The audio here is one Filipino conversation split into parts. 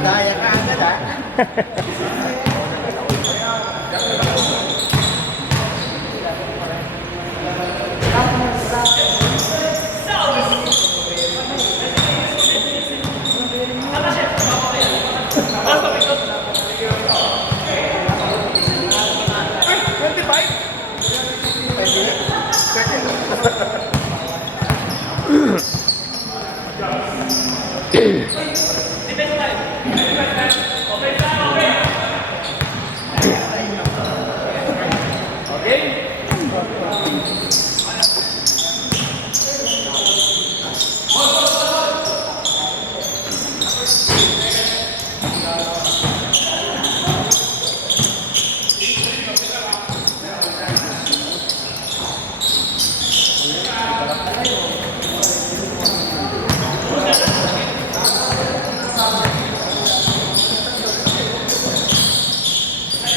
Daya ka agad ha.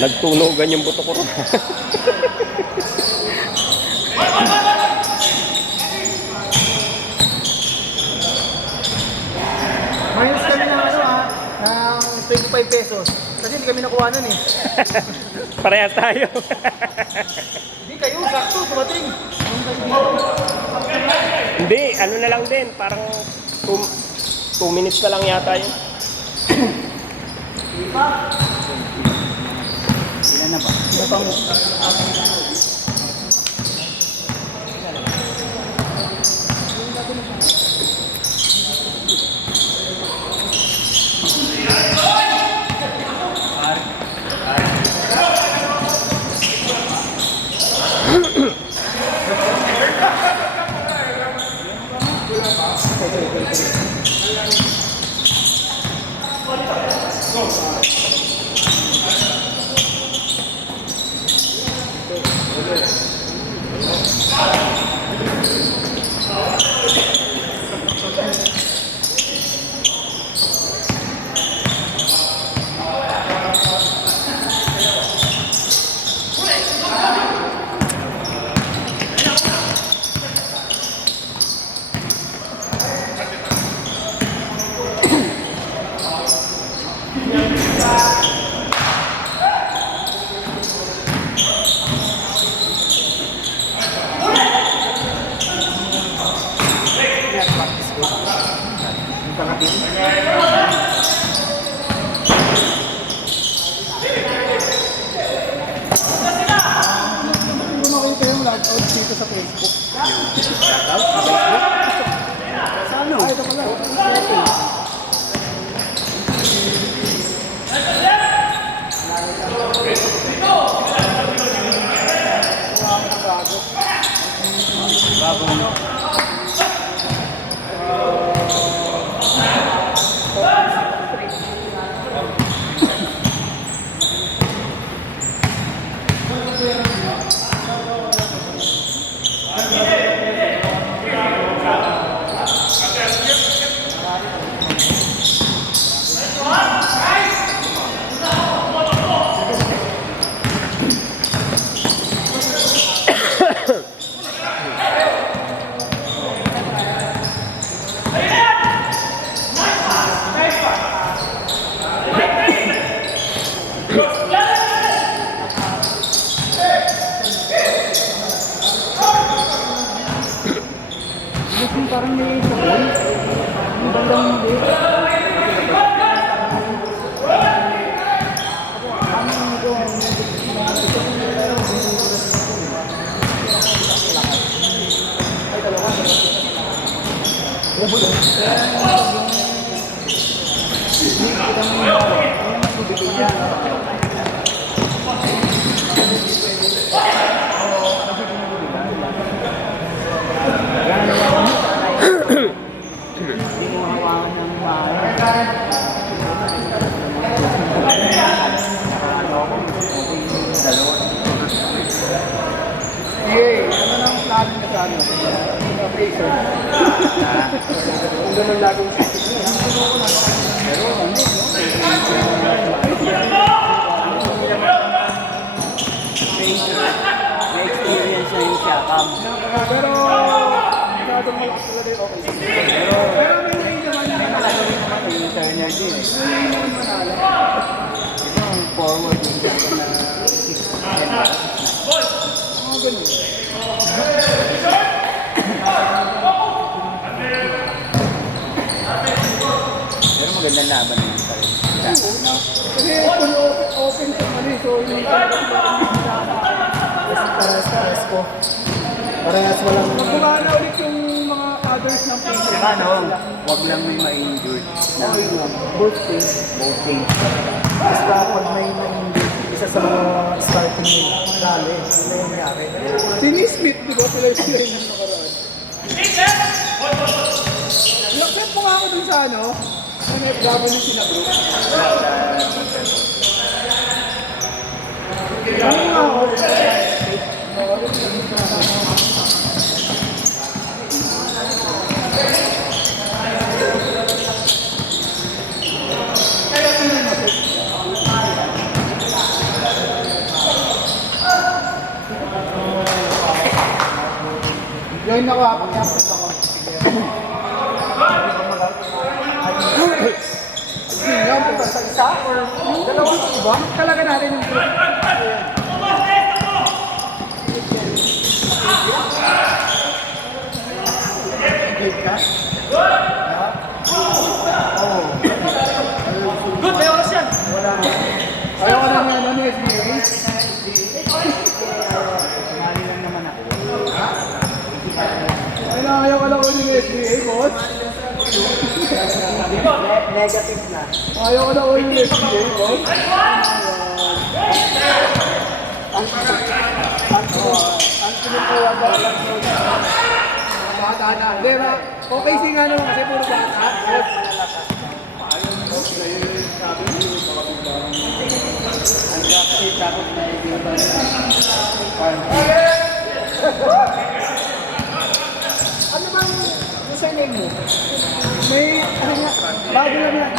Nagtunugan yung buto ko rin. Minus kami ng ano ha, ng 25 pesos. Kasi hindi kami nakuha nun eh. Parehas tayo. Hindi kayo, sakto, dumating. Hindi, ano na lang din. Parang 2 minutes na lang yata yun. Ilan na ba? Ilan pang... dito sa Facebook. Shoutout sa Facebook. Sa ano? Ay, ito pala. Bago. Parang may sabon. Ang bandang hindi. Yay! Ano nang plano niya sa ano? Sa Fraser? Kung ganun lagong sisig niya. Pero ano, no? May experience na yun siya, Pero, masyadong malakas talaga yung okay. Pero may way naman yung manalo. yung turner din eh. May way naman manalo. Yung forward yung siya na Mga ganun. pero magandang laban naman pa rin. Kasi kung open sa mali, so yung talagang parehas ko. Parehas walang... Magkumana ulit yung mga others ng Fraser. Saka ano, wag lang may ma-injured na Okay lang. Both teams. both teams. Basta pag may isa sa mga starting rally, yun na yung nangyari. Si Nismith, di ba? Sila yung nakaraan. Nakit mo nga ako dun sa ano, MFW yung sinabro. Ano nga ako? Join ako ha, pag-absent ako. Yan, punta sa isa or dalawa sa iba? Talaga natin yung group. Good ka? Oo. Good, may oras yan. Wala na. Ayaw ka lang yan, ano, SBA? Sumali lang naman ako. Ayaw ka lang ulit ng SBA, boss? Negative na. Ayaw ka lang ulit ng SBA, boss? Ang pinukuha ba? Bata na. Hindi ba? Okay si nga naman kasi puro bata. Kasi tapos na yung Ano bang username mo? May, ano nga, bago lang yan.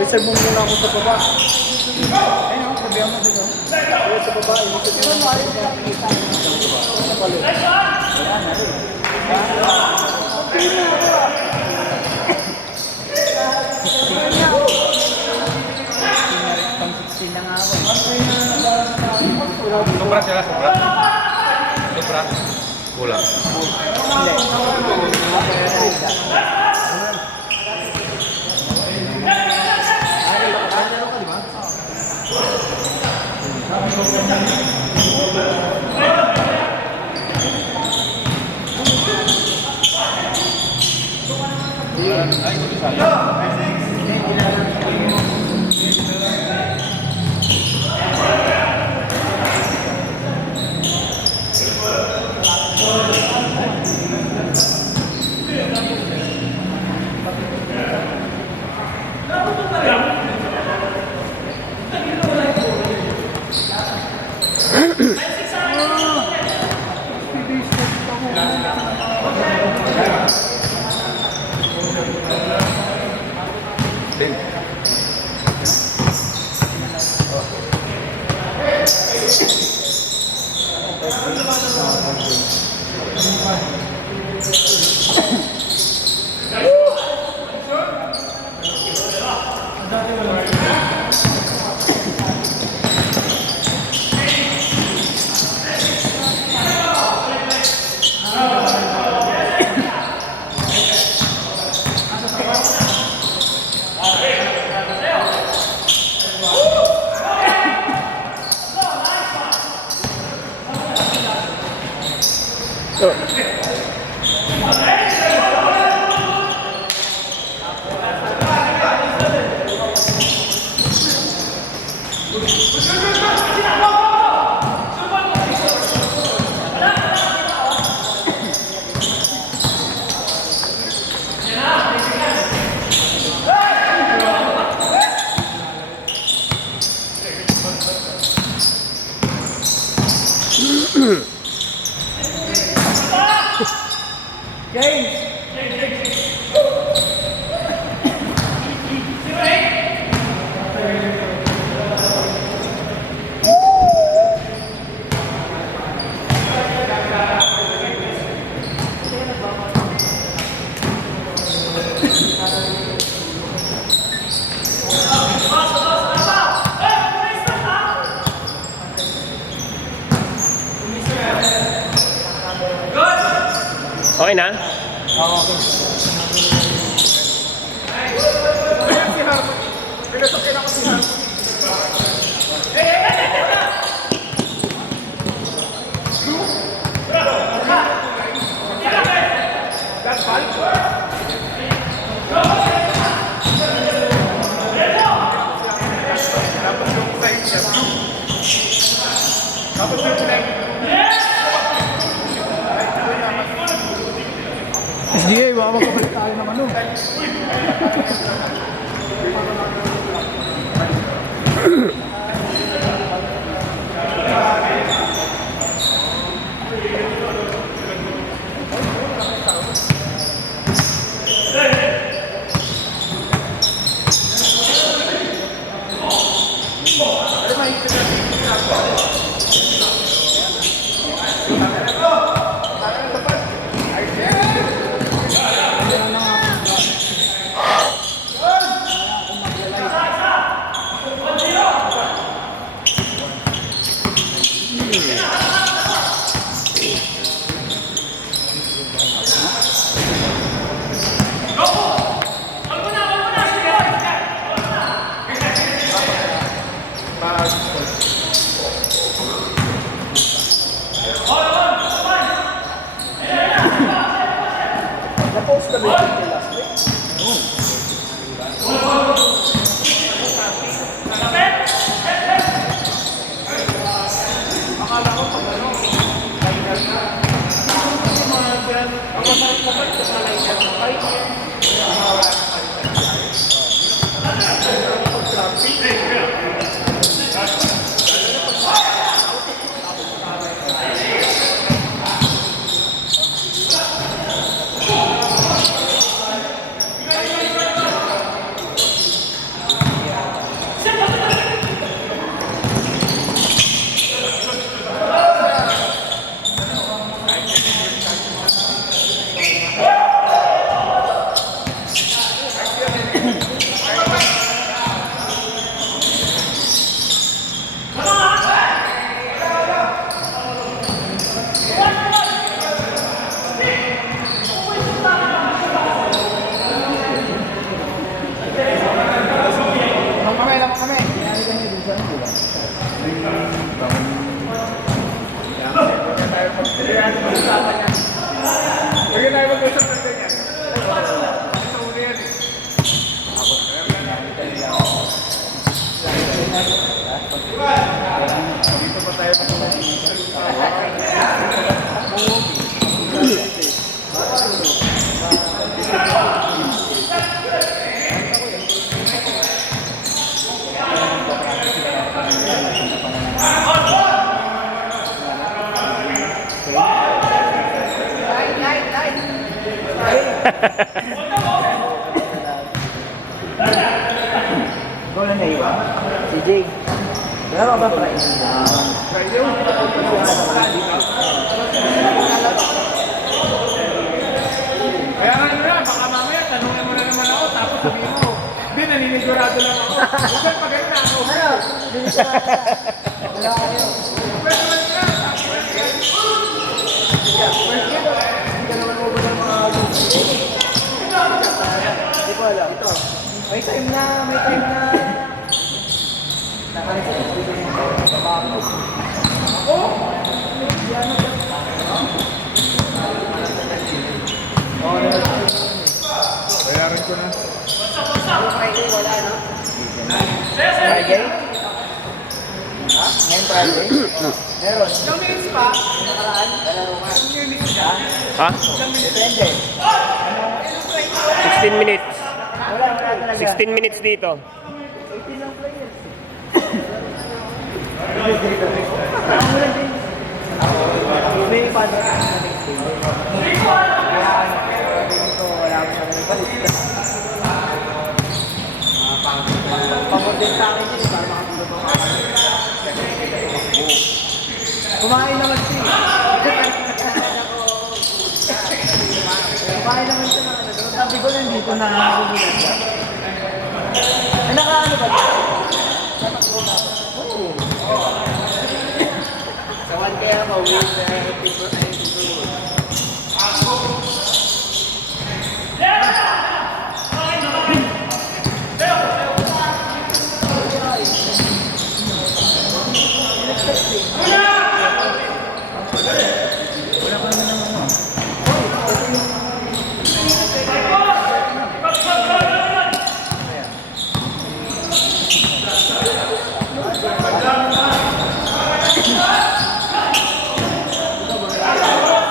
Reserve mo muna ako sa baba. Ayun o, sabihan mo dito. Ayun sa baba, ayun sa baba. Ayun sa baba. Sa palit. Wala na rin. Okay na ako ah. pang 16 na nga ako. Sobra sila, sobra. Sobra. Kulang. Okay na? SDA, baka magkapalit tayo ng ano. Na-post kami dito last week. Goal na yun. Si Jay. Wala ba price? Kaya nga nyo na, baka mamaya tanungin mo na naman ako, tapos sabihin mo, hindi, naninigurado lang ako. Huwag pagayin na ako. Ano? Wala kayo. Pwede mo na. Hindi ko alam. Ito. May time na. Nakalit sa dito yung babakos. Bayaran ko na. Friday wala, no? Friday? Ha? Ngayon Friday? Meron. Ilang minutes pa? Nakaraan? Kalaro nga. Ha? Depende. 16 minutes. Wala talaga. 16 minutes dito. 18 lang players. Lumilipan na sa next game. Kaya ano, tingin ko wala mo siyang nagbalit. Pagod din sa akin yun, para makatulog ako. Kumain naman siya. Kumain naman siya na ano. Sabi ko nandito na nagugulat siya. Ay, nakaano ba? Natakbo na ba? Oo. Sa one kaya ako, with the paper and paper.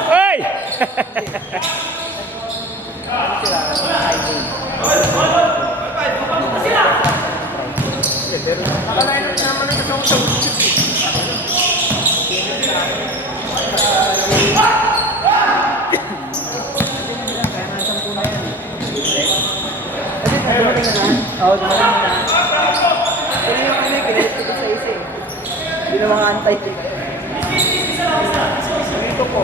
Ay! Oo, dumating na. Pero yung ano yung kinalit ko sa isa eh. Hindi na mga antay ko. Dito po.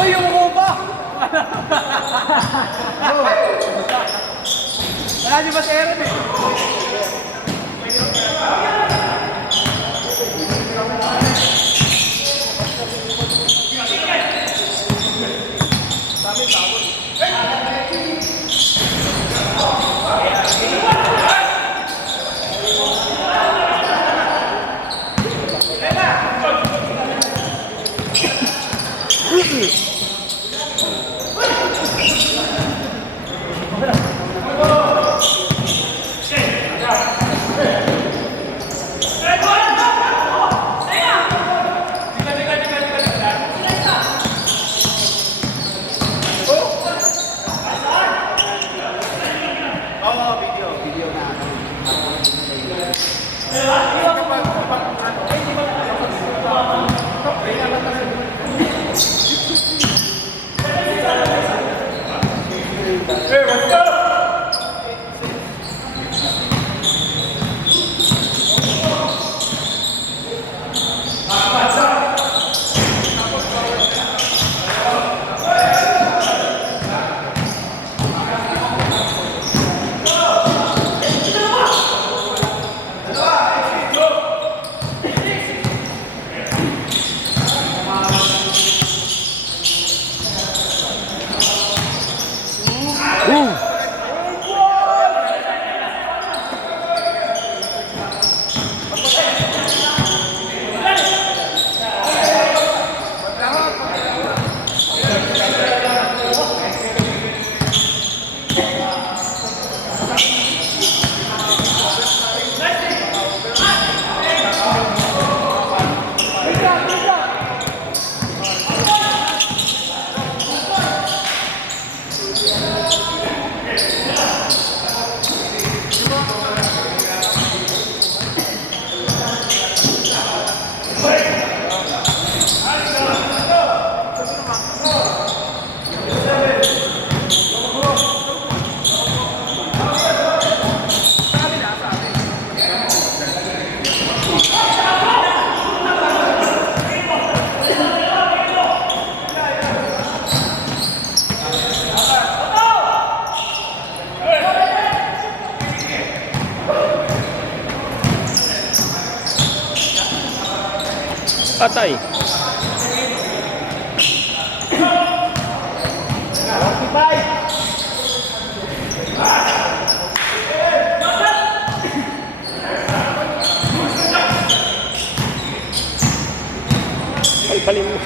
Hoy, yung umupa! Wala di ba si Aaron eh? Atay. 45. Palpalin mo.